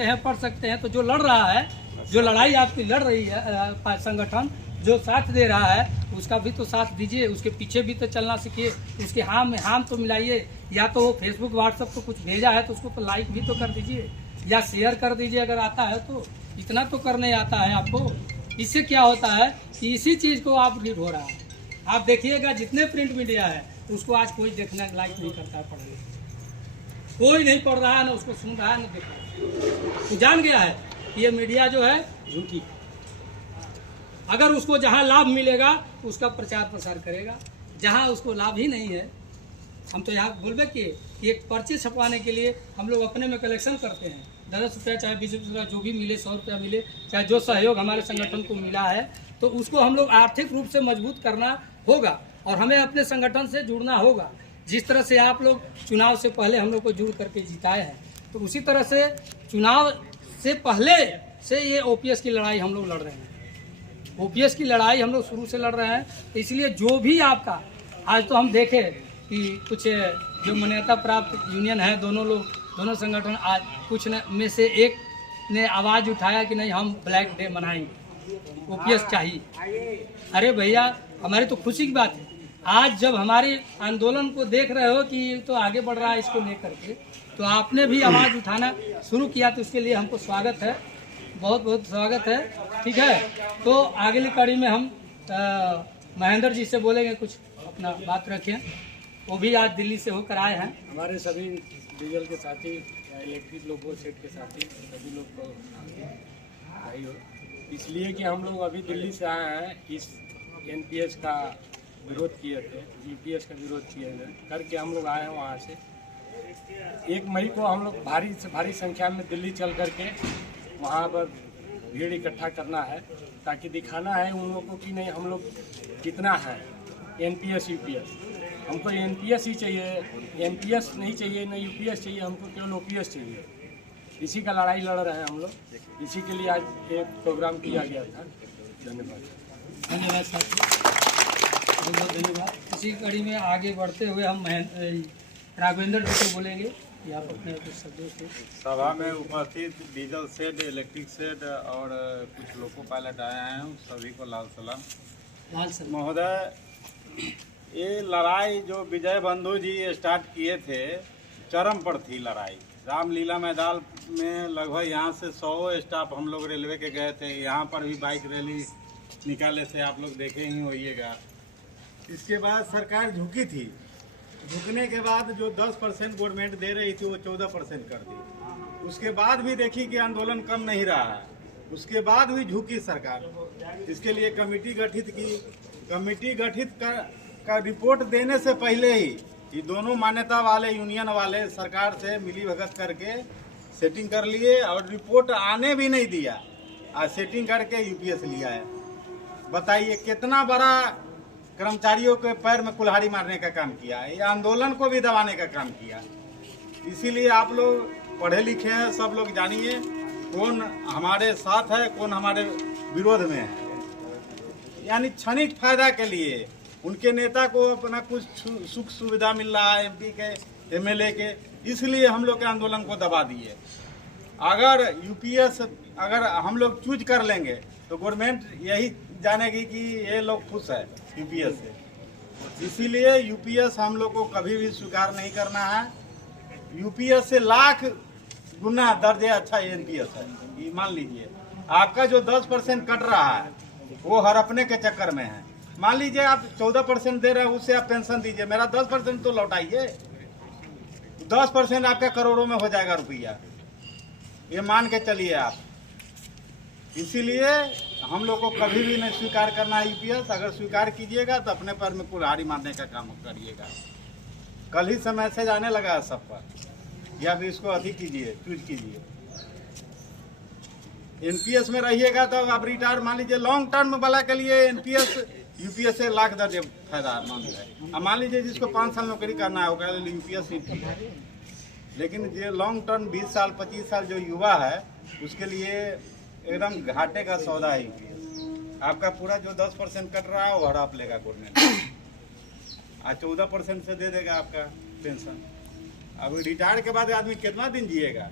सकते हैं, पढ़ सकते हैं। तो जो लड़ रहा है, जो लड़ाई आपकी लड़ रही है संगठन जो साथ दे रहा है, उसका भी तो साथ दीजिए, उसके पीछे भी तो चलना सीखिए, उसके हाँ में हाँ तो मिलाइए। या तो वो फेसबुक व्हाट्सएप तो कुछ भेजा है तो उसको तो लाइक भी तो कर दीजिए या शेयर कर दीजिए अगर आता है तो। इतना तो करने आता है आपको। इससे क्या होता है कि इसी चीज़ को आप लीड हो रहा है। आप देखिएगा जितने प्रिंट मीडिया है उसको आज कोई देखने लाइक नहीं करता है, पढ़ने कोई नहीं पढ़ रहा है, ना उसको सुन रहा है, ना देख रहा है। तो जान गया है कि ये मीडिया जो है झूठी है। अगर उसको जहाँ लाभ मिलेगा उसका प्रचार प्रसार करेगा, जहाँ उसको लाभ ही नहीं है। हम तो यहाँ बोलबे कि एक पर्ची छपवाने के लिए हम लोग अपने में कलेक्शन करते हैं, 10 रुपया चाहे 20 रुपया जो भी मिले, 100 रुपया मिले, चाहे जो सहयोग हमारे संगठन को मिला है, तो उसको हम लोग आर्थिक रूप से मजबूत करना होगा और हमें अपने संगठन से जुड़ना होगा। जिस तरह से आप लोग चुनाव से पहले हम लोग को जुड़ करके जिताए हैं, तो उसी तरह से चुनाव से पहले से ये ओपीएस की लड़ाई हम लोग लड़ रहे हैं। ओपीएस की लड़ाई हम लोग शुरू से लड़ रहे हैं। तो इसलिए जो भी आपका आज तो हम देखें कि कुछ जो मान्यता प्राप्त यूनियन है, दोनों संगठन आज कुछ में से एक ने आवाज़ उठाया कि नहीं हम ब्लैक डे मनाएंगे, ओपीएस चाहिए। अरे भैया, हमारी तो खुशी की बात है। आज जब हमारे आंदोलन को देख रहे हो कि ये तो आगे बढ़ रहा है इसको लेकर के, तो आपने भी आवाज़ उठाना शुरू किया, तो इसके लिए हमको स्वागत है, बहुत बहुत स्वागत है। ठीक है, तो अगली कड़ी में हम महेंद्र जी से बोलेंगे, कुछ अपना बात रखें। वो भी आज दिल्ली से होकर आए हैं। हमारे सभी डीजल के साथी, इलेक्ट्रिक लोगों सेट के साथी, सभी लोग को भाई हो, इसलिए कि हम लोग अभी दिल्ली से आए हैं। इस एनपीएस का विरोध किए थे, यूपीएस का विरोध किए थे करके हम लोग आए हैं वहाँ से। 1 मई को हम लोग भारी से भारी संख्या में दिल्ली चल करके वहाँ पर भीड़ इकट्ठा करना है, ताकि दिखाना है उन लोगों को कि नहीं हम लोग कितना है एनपीएस यूपीएस। हमको एनपीएस ही चाहिए, एनपीएस नहीं चाहिए, ना यूपीएस चाहिए, हमको केवल ओपीएस चाहिए। इसी का लड़ाई लड़ रहे हैं हम लोग। इसी के लिए आज एक प्रोग्राम किया गया था। धन्यवाद। धन्यवाद साथी, बहुत बहुत धन्यवाद। इसी कड़ी में आगे बढ़ते हुए हम राघवेंद्र जी को बोलेंगे कि आप अपने कुछ शब्दों से। सभा में उपस्थित डीजल सेट, इलेक्ट्रिक सेट और कुछ लोको पायलट आए हैं, सभी को लाल सलाम। लाल सर महोदय, ये लड़ाई जो विजय बंधु जी स्टार्ट किए थे, चरम पर थी लड़ाई। रामलीला मैदान में लगभग यहाँ से 100 स्टाफ हम लोग रेलवे के गए थे। यहाँ पर भी बाइक रैली निकाले थे, आप लोग देखे ही होइएगा। इसके बाद सरकार झुकी थी। झुकने के बाद जो 10% गवर्नमेंट दे रही थी वो 14% कर दी। उसके बाद भी देखी कि आंदोलन कम नहीं रहा है, उसके बाद भी झुकी सरकार। इसके लिए कमेटी गठित की। कमेटी गठित का रिपोर्ट देने से पहले ही ये दोनों मान्यता वाले यूनियन वाले सरकार से मिली भगत करके सेटिंग कर लिए और रिपोर्ट आने भी नहीं दिया। आज सेटिंग करके यूपीएस लिया है। बताइए कितना बड़ा कर्मचारियों के पैर में कुल्हाड़ी मारने का काम किया है, ये आंदोलन को भी दबाने का काम किया। इसीलिए आप लोग पढ़े लिखे हैं, सब लोग जानिए कौन हमारे साथ है, कौन हमारे विरोध में है। यानी क्षणिक फायदा के लिए उनके नेता को अपना कुछ सुख सुविधा मिल रहा है, एमपी के, एमएलए के, इसलिए हम लोग के आंदोलन को दबा दिए। अगर यूपीएस अगर हम लोग चूज कर लेंगे तो गवर्नमेंट यही जानेगी कि ये लोग खुश है यूपीएस से। इसीलिए यूपीएस हम लोग को कभी भी स्वीकार नहीं करना है। यूपीएस से लाख गुना दर्जे अच्छा एनपीएस है। ये मान लीजिए आपका जो 10% कट रहा है वो हड़पने के चक्कर में है। मान लीजिए आप 14% दे रहे हैं, उससे आप पेंशन दीजिए, मेरा 10% तो लौटाइए। 10% आपका करोड़ों में हो जाएगा रुपया, ये मान के चलिए आप। इसीलिए हम लोग को कभी भी नहीं स्वीकार करना है यूपीएस। अगर स्वीकार कीजिएगा तो अपने पैर में कुल्हाड़ी मारने का काम करिएगा। कल ही से मैसेज आने लगा है सब पर, या भी इसको अधिक कीजिए, चूज कीजिए। एनपीएस में रहिएगा तो आप रिटायर, मान लीजिए लॉन्ग टर्म वाला के लिए एनपीएस यूपीएस से लाख दर्जे फायदा मान लीजिए। अब मान लीजिए जिसको 5 साल नौकरी करना है होगा यूपीएस ही ठीक है। लेकिन जो लॉन्ग टर्म 20 साल 25 साल जो युवा है उसके लिए एकदम घाटे का सौदा है यूपीएस। आपका पूरा जो 10% कट रहा है वो हड़प लेगा गवर्नमेंट, आज 14% से दे देगा आपका पेंशन। अब रिटायर के बाद आदमी कितना दिन जिएगा?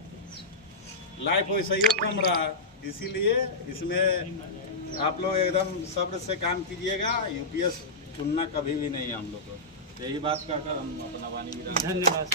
लाइफ वैसे ही कम रहा, इसीलिए इसमें आप लोग एकदम सब्र से काम कीजिएगा। यूपीएस चुनना कभी भी नहीं है हम लोग को। यही बात कहकर हम अपना वाणी विराम। धन्यवाद।